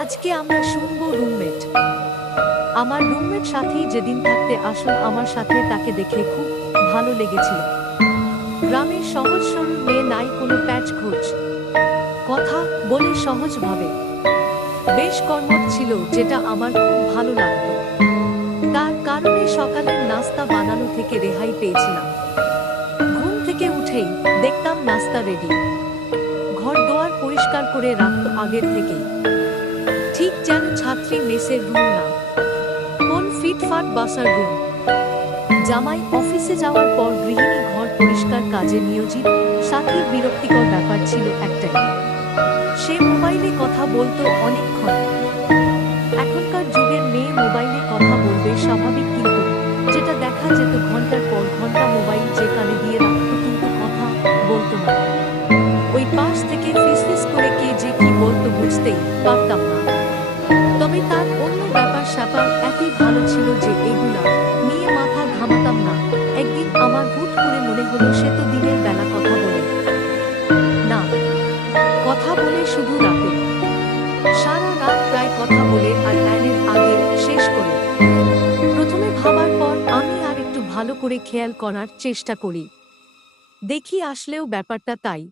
আজকে আমরা শুনবো রুমমেট। আমার রুমমেট সাথী যেদিন থাকতে আসল আমার সাথে তাকে দেখে খুব ভালো লেগেছিল। গ্রামের সহজ সরল মেয়ে, নাই কোনো প্যাচ খোঁজ, কথা বলে সহজভাবে, বেশ কর্মঠ ছিল, যেটা আমার খুব ভালো লাগতো। তার কারণে সকালের নাস্তা বানানো থেকে রেহাই পেয়েছিলাম। ঘুম থেকে উঠেই দেখতাম নাস্তা রেডি, ঘর দোয়ার পরিষ্কার করে রাখতো আগের থেকেই, ঠিক যেন ছাত্রী মেসের রুম না, কোন ফিটফাট বাসার রুম। জামাই অফিসে যাওয়ার পর গৃহিণী ঘর পরিষ্কার কাজে নিয়োজিত। সাথীর বিরক্তিকর ব্যাপার ছিল একটাই, সে মোবাইলে কথা বলতো অনেকক্ষণ। এখনকার যুগের মেয়ে মোবাইলে কথা বলবে স্বাভাবিক, কিন্তু যেটা দেখা যেত ঘন্টার পর ঘন্টা মোবাইল যে কানে দিয়ে রাখতো কিন্তু কথা বলতো না। ওই পাশ থেকে ফিসফিস করে কে যে কি বলতো বুঝতেই পারতাম না। তবে তার অন্য ব্যাপার স্যাপার এতই ভালো ছিল যে এগুলা নিয়ে মাথা ঘামাতাম না। একদিন আমার হুট করে মনে হলো সে তো দিনের বেলা কথা বলে না, কথা বলে শুধু রাতে, সারা রাত প্রায় কথা বলে আর আইনের আগে শেষ করে। প্রথমে ভাবার পর আমি আর একটু ভালো করে খেয়াল করার চেষ্টা করি, দেখি আসলেও ব্যাপারটা তাই।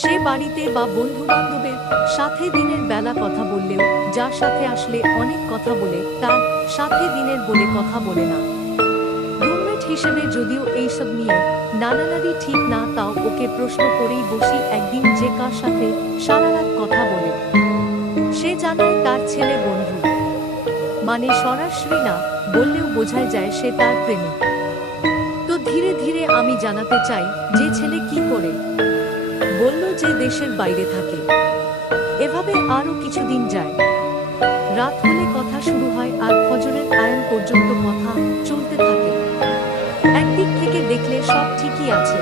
সে বাড়িতে বা বন্ধু বান্ধবের সাথে দিনের বেলা কথা বললেও যার সাথে আসলে অনেক কথা বলে তার সাথে দিনের বলে কথা বলে না। রুমমেট হিসেবে যদিও এইসব নিয়ে নানানারি ঠিক না, তাও ওকে প্রশ্ন করেই বসি একদিন যে কার সাথে সারা রাত কথা বলে। সে জানায় তার ছেলে বন্ধু, মানে সরাসরি না বললেও বোঝাই যায় সে তার প্রেমিক। তো ধীরে ধীরে আমি জানাতে চাই যে ছেলে কি করে, বলল যে দেশের বাইরে থাকে। এভাবে আরো কিছুদিন যায়, রাত হলে কথা শুরু হয় আর ফজরের আয়ান পর্যন্ত কথা চলতে থাকে। একদিক থেকে দেখলে সব ঠিকই আছে,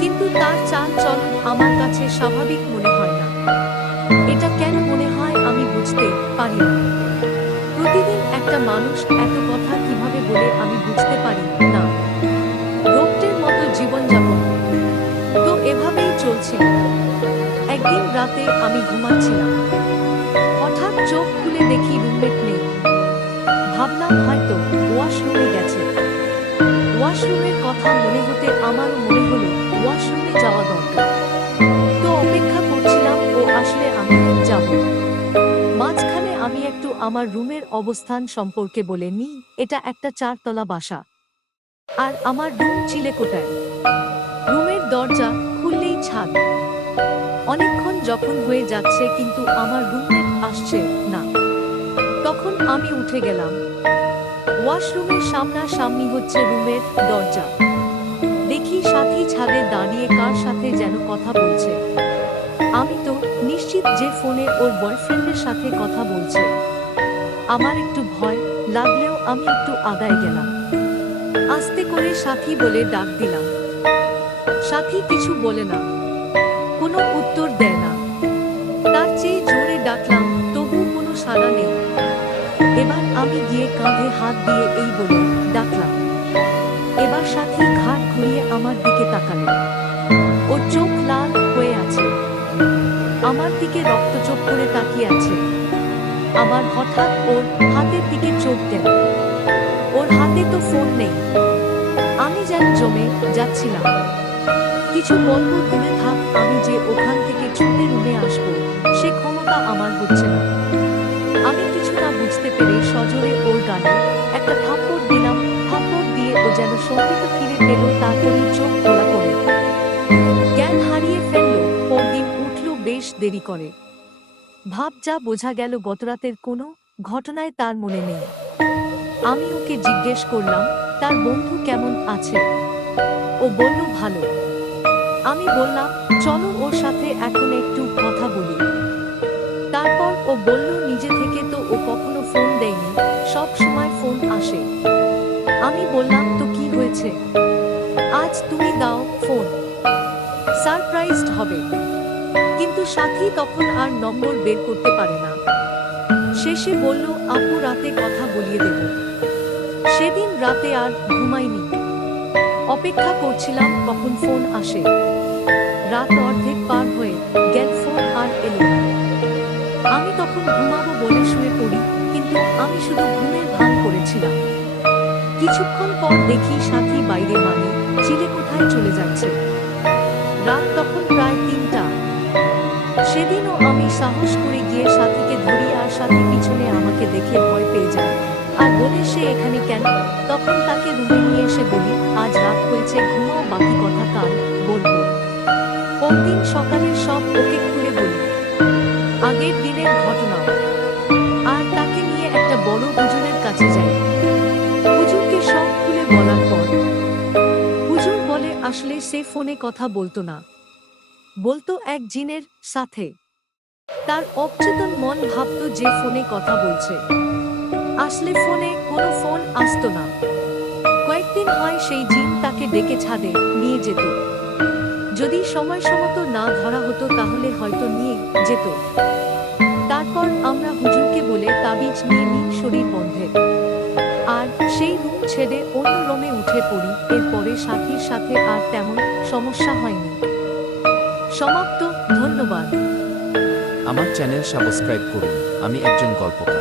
কিন্তু তার চাল চলন আমার কাছে স্বাভাবিক মনে হয় না। এটা কেন মনে হয় আমি বুঝতে পারি না। প্রতিদিন একটা মানুষ এত কথা কিভাবে বলে আমি বুঝতে পারি না। রোবটের মতো জীবনযাপন তো এভাবেই চলছিল। একদিন রাতে আমি ঘুমাচ্ছিলাম, হঠাৎ চোখ খুলে দেখি রুমমেট নেই। ভাবলাম হয়তো ওয়াশরুমে গেছে। ওয়াশরুমের কথা মনে হতে আমারও মনে হলো ওয়াশরুমে যাওয়া দরকার। তো অপেক্ষা করছিলাম ও আসলে আমি যাব। মাঝখানে আমি একটু আমার রুমের অবস্থান সম্পর্কে বলে নিই। এটা একটা 4 তলা বাসা, আর আমার রুম চিলেকোঠায়। রুমের দরজা খুললেই ছাদ। অনেকক্ষণ যখন হয়ে যাচ্ছে কিন্তু আমার রুমমেট আসছে না, তখন আমি উঠে গেলাম। ওয়াশরুমের সামনাসামনি হচ্ছে রুমের দরজা। দেখি সাথী ছাদে দাঁড়িয়ে কার সাথে যেন কথা বলছে। আমি তো নিশ্চিত যে ফোনে ওর বয়ফ্রেন্ডের সাথে কথা বলছে। আমার একটু ভয় লাগলেও আমি একটু আগায় গেলাম, আস্তে করে সাথী বলে ডাক দিলাম। সাথী কিছু বলে না, কোনো উত্তর দেয় না। তার চেয়ে জোরে ডাকলাম, তবু কোনো সাড়া নেই। এবার আমি গিয়ে কাঁধে হাত দিয়ে এই বলে ডাকলাম। এবার সাথী ঘাট ঘুরিয়ে আমার দিকে তাকালো। ওর চোখ লাল হয়ে আছে, আমার দিকে রক্তচোখ করে তাকিয়ে আছে। আমার হঠাৎ ওর হাতের দিকে চোখ গেল। ওর হাতে তো ফোন নেই। আমি যেন জমে যাচ্ছিলাম। কিছু বলবো দূরে থাক, আমি যে ওখান থেকে ছুটে রুমে আসবো সে ক্ষমতা আমার হচ্ছে না। আমি কিছু না বুঝতে পেরে সজোরে ওর গালে একটা থাপ্পড় দিলাম। থাপ্পড় দিয়ে ও যেন সংগীত ফিরে পেল, তারপরই চোখ খোলা করে জ্ঞান হারিয়ে ফেলল। পরদিন উঠল বেশ দেরি করে। ভাব যা বোঝা গেল গতরাতের কোনো ঘটনায় তার মনে নেই। আমি ওকে জিজ্ঞেস করলাম তার বন্ধু কেমন আছে। ও বলল ভালো। আমি বললাম চলো ওর সাথে এখন একটু কথা বলি। তারপর ও বলল নিজে থেকে তো ও কখনো ফোন দেয়নি, সব সময় ফোন আসে। আমি বললাম তো কি হয়েছে, আজ তুমি দাও ফোন, সারপ্রাইজড হবে। কিন্তু সাথী তখন আর নম্বর বের করতে পারে না। শেষে বলল আপু রাতে কথা বলিয়ে দেব। সেদিন রাতে আর ঘুমাইনি, অপেক্ষা করছিলাম কখন ফোন আসে। রাত অর্ধেক পার হয়ে গেল, ফোন আর এলো না। আমি তখন ঘুমাবো বলে শুয়ে পড়ি, কিন্তু আমি শুধু ঘুমের ভান করেছিলাম। কিছুক্ষণ পর দেখি সাথী বাইরে, মানে চিলে কোথায় চলে যাচ্ছে। রাত তখন প্রায় ৩টা। সেদিনও আমি সাহস করে গিয়ে সাথীকে ধরি, আর সাথী পিছনে আমাকে দেখে ভয় পেয়ে যায় আর বলে সে এখানে কেন। তখন তাকে রুমে নিয়ে এসে বলি, আজ রাত হয়েছে, ঘুমাও, বাকি কথা কাল বলবো। পরদিন সকালে সব ওকে খুলে বলি, আগের দিনের ঘটনাও। আর তাকে নিয়ে একটা বড় হুজুরের কাছে যাই। হুজুরকে সব খুলে বলার পর হুজুর বলে আসলে সে ফোনে কথা বলতো না, বলতো এক জিনের সাথে। তার অবচেতন মন ভাবতো যে ফোনে কথা বলছে, আসলে ফোনে কোনো ফোন আসতো না। কয়েকদিন হয় সেই জিন তাকে ডেকে ছাদে নিয়ে যেত। যদি সময়মতো না ধরা হতো তাহলে হয়তো নিয়ে যেত। তারপর আমরা হুজুরকে বলে তাবিজ নিয়ে নিই শরীর বন্ধে, আর সেই রুম ছেড়ে অন্য রুমে উঠে পড়ি। এরপরে সাথীর সাথে আর তেমন সমস্যা হয়নি। সমাপ্ত। ধন্যবাদ। আমার চ্যানেল সাবস্ক্রাইব করুন। আমি একজন গল্পকার।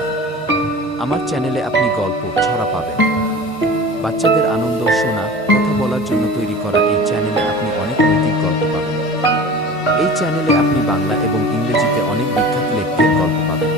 আমার চ্যানেলে আপনি গল্প, ছড়া পাবেন। বাচ্চাদের আনন্দ, শোনা, কথা বলার জন্য তৈরি করা এই চ্যানেলে আপনি অনেক নৈতিক গল্প পাবেন। এই চ্যানেলে আপনি বাংলা এবং ইংরেজিতে অনেক বিখ্যাত লেখকের গল্প পাবেন।